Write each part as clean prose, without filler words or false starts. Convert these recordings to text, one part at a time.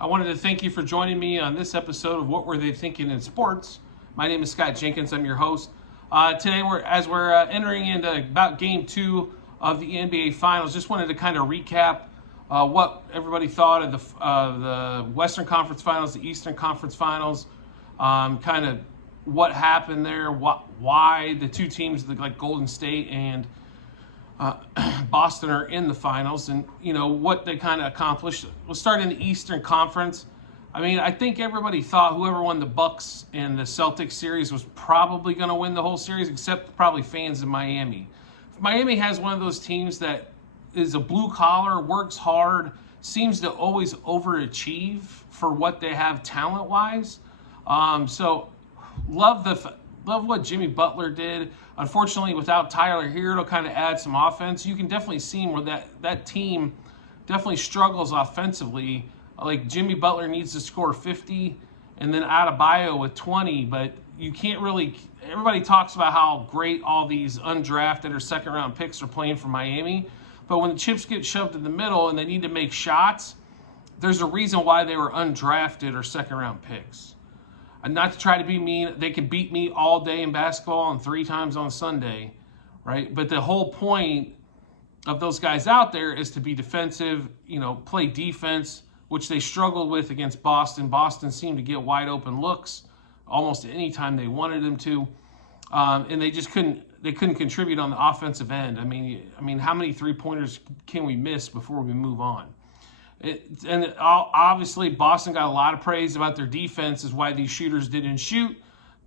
I wanted to thank you for joining me on this episode of What Were They Thinking in Sports. My name is Scott Jenkins. I'm your host. Today, we're entering into about Game 2 of the NBA Finals, just wanted to kind of recap what everybody thought of the Western Conference Finals, the Eastern Conference Finals, kind of what happened there, why the two teams like Golden State and Boston are in the finals, and what they kind of accomplished. We'll start in the Eastern Conference. I mean, I think everybody thought whoever won the Bucks and the Celtics series was probably going to win the whole series, except probably fans in Miami. Miami has one of those teams that is a blue collar, works hard, seems to always overachieve for what they have talent wise. So love what Jimmy Butler did. Unfortunately, without Tyler Hero to kind of add some offense, you can definitely see where that team definitely struggles offensively. Like Jimmy Butler needs to score 50 and then Adebayo with 20, but you can't really – everybody talks about how great all these undrafted or second-round picks are playing for Miami, but when the chips get shoved in the middle and they need to make shots, there's a reason why they were undrafted or second-round picks. And not to try to be mean, they can beat me all day in basketball and 3 times on Sunday, right? But the whole point of those guys out there is to be defensive, play defense, which they struggled with against Boston. Boston seemed to get wide open looks almost any time they wanted them to, and they just couldn't contribute on the offensive end. I mean, how many 3-pointers can we miss before we move on? Obviously, Boston got a lot of praise about their defense is why these shooters didn't shoot.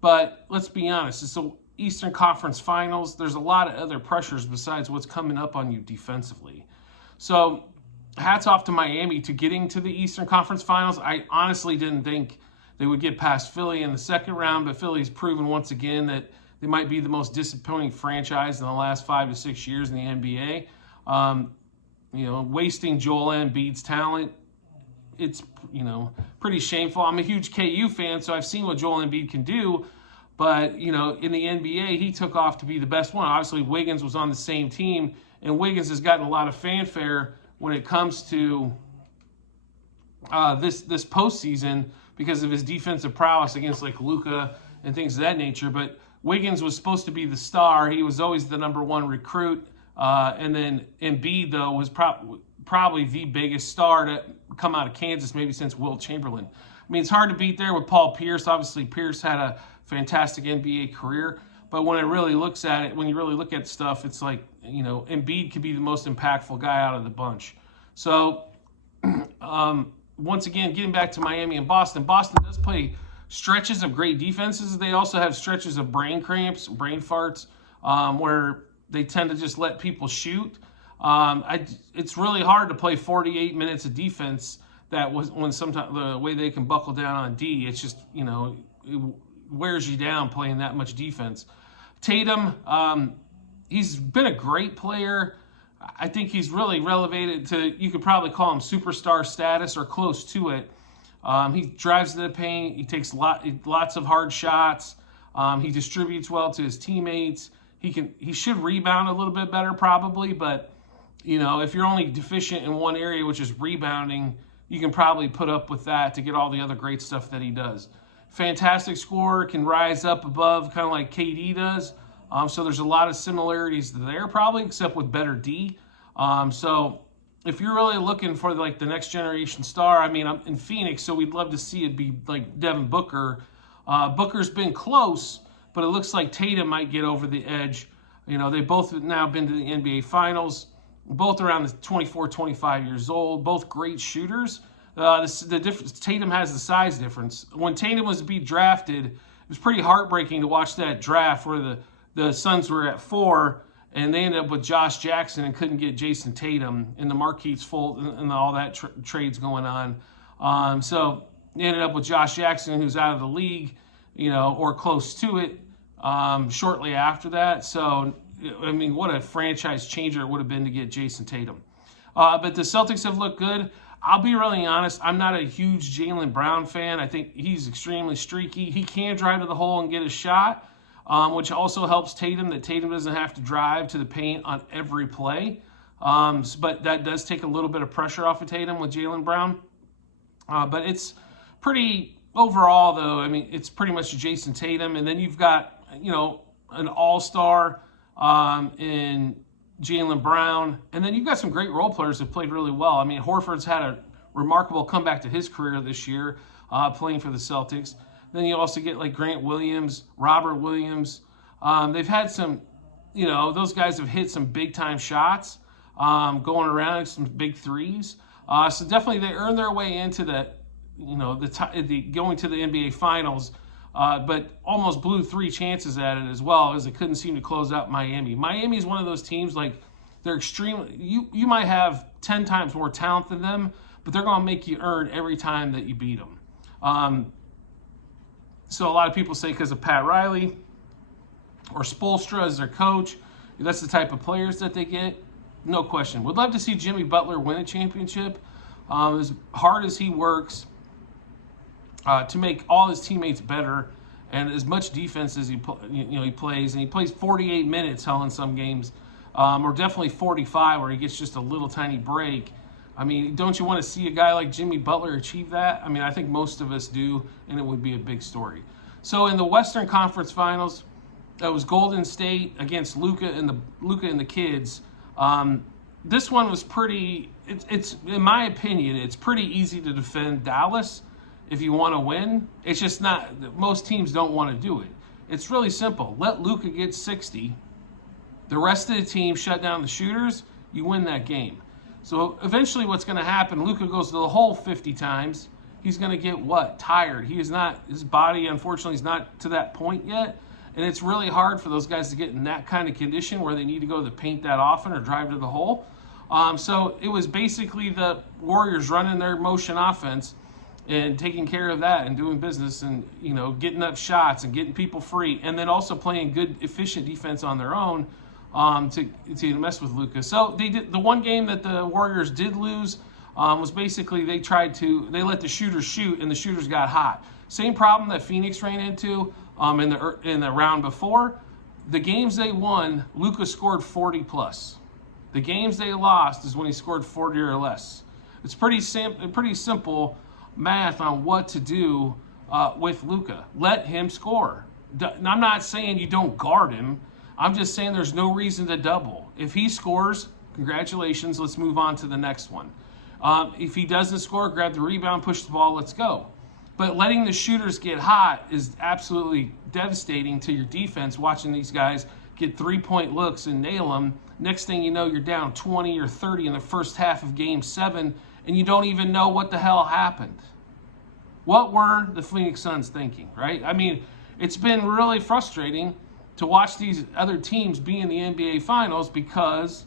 But let's be honest, it's the Eastern Conference Finals. There's a lot of other pressures besides what's coming up on you defensively. So hats off to Miami to getting to the Eastern Conference Finals. I honestly didn't think they would get past Philly in the second round, but Philly's proven once again that they might be the most disappointing franchise in the last 5 to 6 years in the NBA. Wasting Joel Embiid's talent, it's, pretty shameful. I'm a huge KU fan, so I've seen what Joel Embiid can do, but, in the NBA, he took off to be the best one. Obviously, Wiggins was on the same team, and Wiggins has gotten a lot of fanfare when it comes to this postseason because of his defensive prowess against, like, Luka and things of that nature, but Wiggins was supposed to be the star. He was always the number one recruit. And then Embiid, though, was probably the biggest star to come out of Kansas, maybe since Wilt Chamberlain. I mean, it's hard to beat there with Paul Pierce. Obviously, Pierce had a fantastic NBA career. But when it really looks at it, when you really look at stuff, it's like, Embiid could be the most impactful guy out of the bunch. So, once again, getting back to Miami and Boston, Boston does play stretches of great defenses. They also have stretches of brain cramps, brain farts, where they tend to just let people shoot. It's really hard to play 48 minutes of defense when sometimes the way they can buckle down on D, it's just, it wears you down playing that much defense. Tatum, he's been a great player. I think he's really relegated to, you could probably call him superstar status or close to it. He drives to the paint. He takes lots of hard shots. He distributes well to his teammates. He should rebound a little bit better probably, but if you're only deficient in one area, which is rebounding, you can probably put up with that to get all the other great stuff that he does. Fantastic scorer, can rise up above kind of like KD does. So there's a lot of similarities there probably, except with better D. So if you're really looking for like the next generation star, I'm in Phoenix, so we'd love to see it be like Devin Booker. Booker's been close, but it looks like Tatum might get over the edge. They both have now been to the NBA Finals, both around the 24, 25 years old, both great shooters. The difference, Tatum has the size difference. When Tatum was to be drafted, it was pretty heartbreaking to watch that draft where the Suns were at 4 and they ended up with Josh Jackson and couldn't get Jason Tatum, and the Marquise Fultz and all that trades going on. So they ended up with Josh Jackson, who's out of the league, or close to it, shortly after that. So, what a franchise changer it would have been to get Jason Tatum. But the Celtics have looked good. I'll be really honest, I'm not a huge Jaylen Brown fan. I think he's extremely streaky. He can drive to the hole and get a shot, which also helps Tatum, that Tatum doesn't have to drive to the paint on every play. But that does take a little bit of pressure off of Tatum with Jaylen Brown. But it's pretty overall, though. I mean, it's pretty much Jason Tatum, and then you've got an all-star in Jaylen Brown, and then you've got some great role players that played really well. I mean, Horford's had a remarkable comeback to his career this year, playing for the Celtics. Then you also get like Grant Williams, Robert Williams. They've had some, those guys have hit some big-time shots going around, some big threes. So definitely they earned their way into the going to the NBA Finals, but almost blew 3 chances at it as well, as they couldn't seem to close out Miami. Miami is one of those teams, like, they're extremely, you might have 10 times more talent than them, but they're going to make you earn every time that you beat them. So a lot of people say because of Pat Riley or Spoelstra as their coach, that's the type of players that they get. No question. Would love to see Jimmy Butler win a championship. As hard as he works to make all his teammates better, and as much defense as he plays, and he plays 48 minutes in some games, or definitely 45 where he gets just a little tiny break. I mean, don't you want to see a guy like Jimmy Butler achieve that? I mean, I think most of us do, and it would be a big story. So in the Western Conference Finals, that was Golden State against Luka and the kids. This one was pretty. It's in my opinion, it's pretty easy to defend Dallas if you want to win. It's just not. Most teams don't want to do it. It's really simple. Let Luka get 60. The rest of the team shut down the shooters. You win that game. So eventually, what's going to happen? Luka goes to the hole 50 times. He's going to get what? Tired. He is not. His body, unfortunately, is not to that point yet. And it's really hard for those guys to get in that kind of condition where they need to go to the paint that often or drive to the hole. So it was basically the Warriors running their motion offense and taking care of that and doing business and, getting up shots and getting people free, and then also playing good, efficient defense on their own to mess with Luka. So they did. The one game that the Warriors did lose was basically they let the shooters shoot, and the shooters got hot. Same problem that Phoenix ran into in the round before. The games they won, Luka scored 40 plus. The games they lost is when he scored 40 or less. It's pretty simple math on what to do with Luka. Let him score. I'm not saying you don't guard him. I'm just saying there's no reason to double. If he scores, congratulations, let's move on to the next one. If he doesn't score, grab the rebound, push the ball, let's go. But letting the shooters get hot is absolutely devastating to your defense, watching these guys get 3-point looks and nail them. Next thing you know, you're down 20 or 30 in the first half of Game 7, and you don't even know what the hell happened. What were the Phoenix Suns thinking, right? I mean, it's been really frustrating to watch these other teams be in the NBA Finals because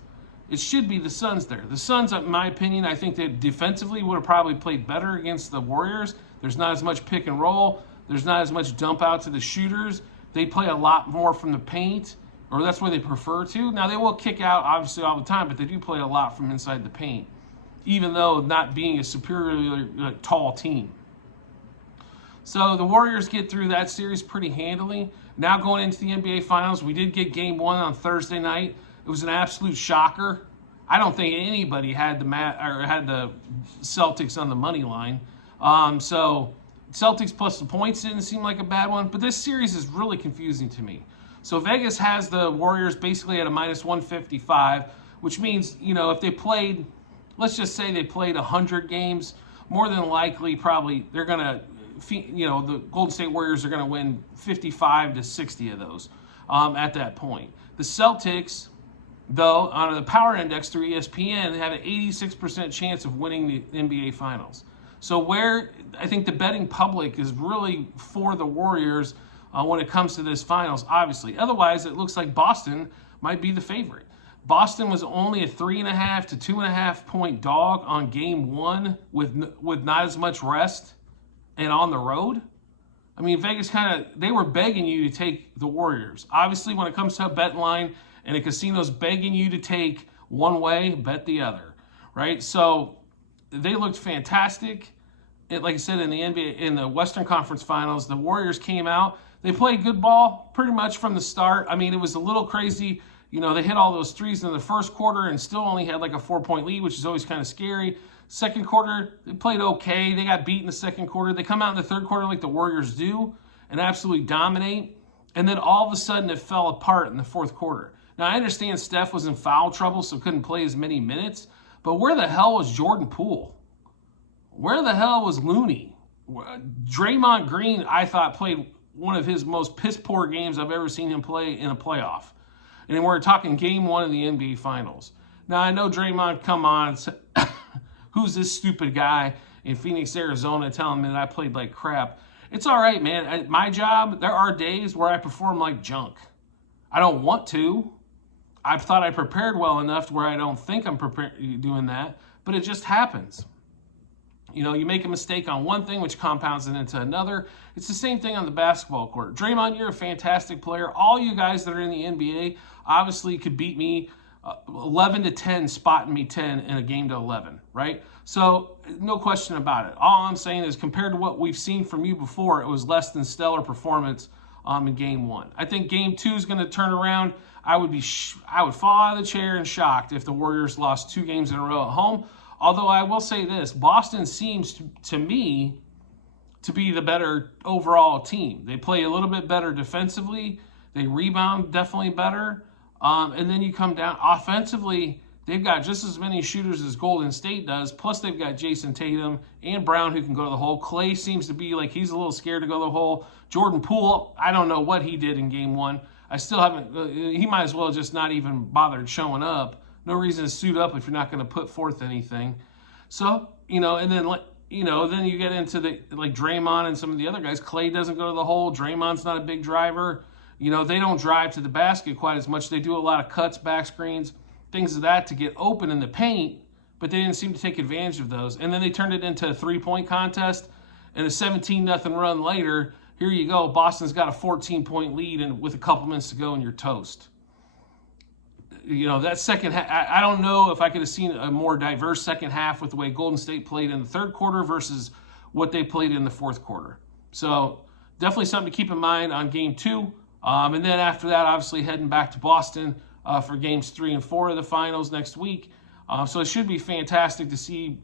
it should be the Suns there. The Suns, in my opinion, I think they defensively would have probably played better against the Warriors. There's not as much pick and roll. There's not as much dump out to the shooters. They play a lot more from the paint, or that's where they prefer to. Now, they will kick out, obviously, all the time, but they do play a lot from inside the paint, even though not being a superiorly tall team. So the Warriors get through that series pretty handily. Now going into the NBA Finals, we did get Game 1 on Thursday night. It was an absolute shocker. I don't think anybody had the Celtics on the money line. So Celtics plus the points didn't seem like a bad one, but this series is really confusing to me. So Vegas has the Warriors basically at a minus 155, which means, if they played, let's just say they played 100 games, more than likely probably they're going to, the Golden State Warriors are going to win 55 to 60 of those at that point. The Celtics, though, on the power index through ESPN, have an 86% chance of winning the NBA Finals. So where I think the betting public is really for the Warriors when it comes to this Finals, obviously. Otherwise, it looks like Boston might be the favorite. Boston was only a 3.5 to 2.5 point dog on Game 1 with not as much rest and on the road. I mean, Vegas they were begging you to take the Warriors. Obviously, when it comes to a bet line and a casino's begging you to take one way, bet the other, right? So they looked fantastic. Like I said, in the NBA, in the Western Conference Finals, the Warriors came out. They played good ball pretty much from the start. I mean, it was a little crazy. They hit all those threes in the first quarter and still only had like a 4-point lead, which is always kind of scary. Second quarter, they played okay. They got beat in the second quarter. They come out in the third quarter like the Warriors do and absolutely dominate. And then all of a sudden it fell apart in the fourth quarter. Now, I understand Steph was in foul trouble, so couldn't play as many minutes. But where the hell was Jordan Poole? Where the hell was Looney? Draymond Green, I thought, played one of his most piss-poor games I've ever seen him play in a playoff. And we're talking game one of the NBA Finals. Now, I know Draymond, come on, who's this stupid guy in Phoenix, Arizona, telling me that I played like crap? It's all right, man. My job, there are days where I perform like junk. I don't want to. I thought I prepared well enough to where I don't think I'm doing that, but it just happens. You know, you make a mistake on one thing, which compounds it into another. It's the same thing on the basketball court. Draymond, you're a fantastic player. All you guys that are in the NBA obviously could beat me 11 to 10, spotting me 10 in a game to 11, right? So no question about it. All I'm saying is compared to what we've seen from you before, it was less than stellar performance in game one. I think game two is going to turn around. I would fall out of the chair and shocked if the Warriors lost 2 games in a row at home. Although I will say this, Boston seems to me to be the better overall team. They play a little bit better defensively. They rebound definitely better. And then you come down offensively, they've got just as many shooters as Golden State does. Plus they've got Jason Tatum and Brown who can go to the hole. Clay seems to be like he's a little scared to go to the hole. Jordan Poole, I don't know what he did in game one. I still haven't, he might as well just not even bothered showing up. No reason to suit up if you're not going to put forth anything. So, you know, and then, you know, then you get into the, like Draymond and some of the other guys. Clay doesn't go to the hole. Draymond's not a big driver. You know, they don't drive to the basket quite as much. They do a lot of cuts, back screens, things of that to get open in the paint, but they didn't seem to take advantage of those. And then they turned it into a 3-point contest, and a 17-0 run later, here you go. Boston's got a 14-point lead, and with a couple minutes to go, and you're toast. You know, that second half, I don't know if I could have seen a more diverse second half with the way Golden State played in the third quarter versus what they played in the fourth quarter. So definitely something to keep in mind on game two. And then after that, obviously heading back to Boston for games 3 and 4 of the finals next week. So it should be fantastic to see.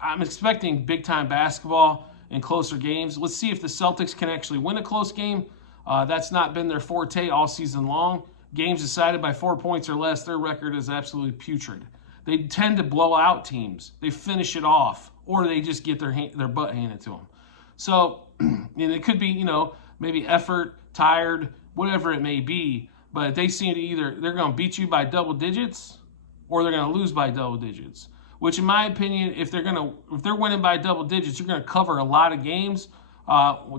I'm expecting big-time basketball and closer games. Let's see if the Celtics can actually win a close game. That's not been their forte all season long. Games decided by 4 points or less, their record is absolutely putrid. They tend to blow out teams. They finish it off, or they just get their butt handed to them. So and it could be, you know, maybe effort, tired, whatever it may be, but they seem to either they're going to beat you by double digits or they're going to lose by double digits. Which, in my opinion, if they're winning by double digits, you're going to cover a lot of games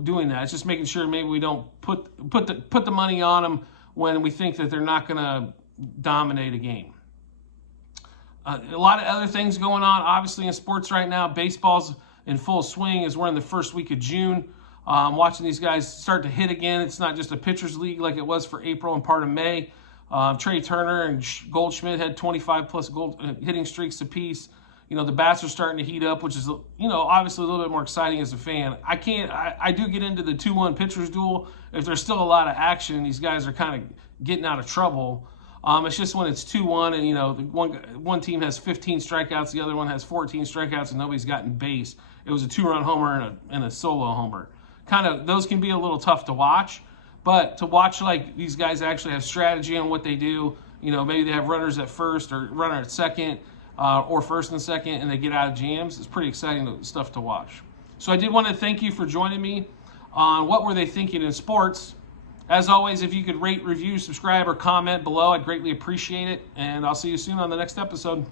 doing that. It's just making sure maybe we don't put the money on them when we think that they're not going to dominate a game. A lot of other things going on, obviously, in sports right now. Baseball's in full swing as we're in the first week of June. Watching these guys start to hit again. It's not just a pitcher's league like it was for April and part of May. Trey Turner and Goldschmidt had 25-plus hitting streaks apiece. You know, the bats are starting to heat up, which is, you know, obviously a little bit more exciting as a fan. I do get into the 2-1 pitchers duel. If there's still a lot of action, these guys are kind of getting out of trouble. It's just when it's 2-1 and, you know, one team has 15 strikeouts, the other one has 14 strikeouts, and nobody's gotten base. It was a 2-run homer and a solo homer. Kind of, those can be a little tough to watch. But to watch, like, these guys actually have strategy on what they do, you know, maybe they have runners at first or runner at second or first and second, and they get out of jams. It's pretty exciting stuff to watch. So I did want to thank you for joining me on What Were They Thinking in Sports. As always, if you could rate, review, subscribe, or comment below, I'd greatly appreciate it. And I'll see you soon on the next episode.